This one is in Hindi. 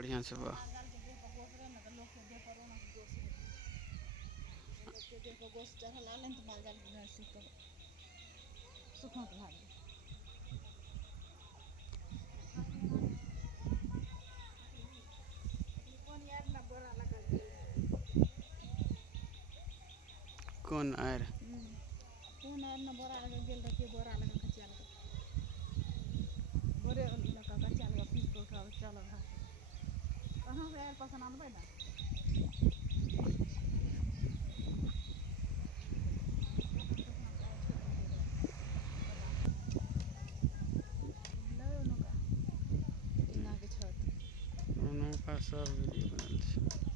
बढ़िया से बा। कौन आयर कौन आयर ना बोरा लगा गेल रखे बोरा लगा कच्चा लगा बोरे लगा कच्चा लगा पीस को उठा चलो घर कहाँ से आयर पसंद आनबे ना लो नौका टीना के छत नौका सब वीडियो बनल छै।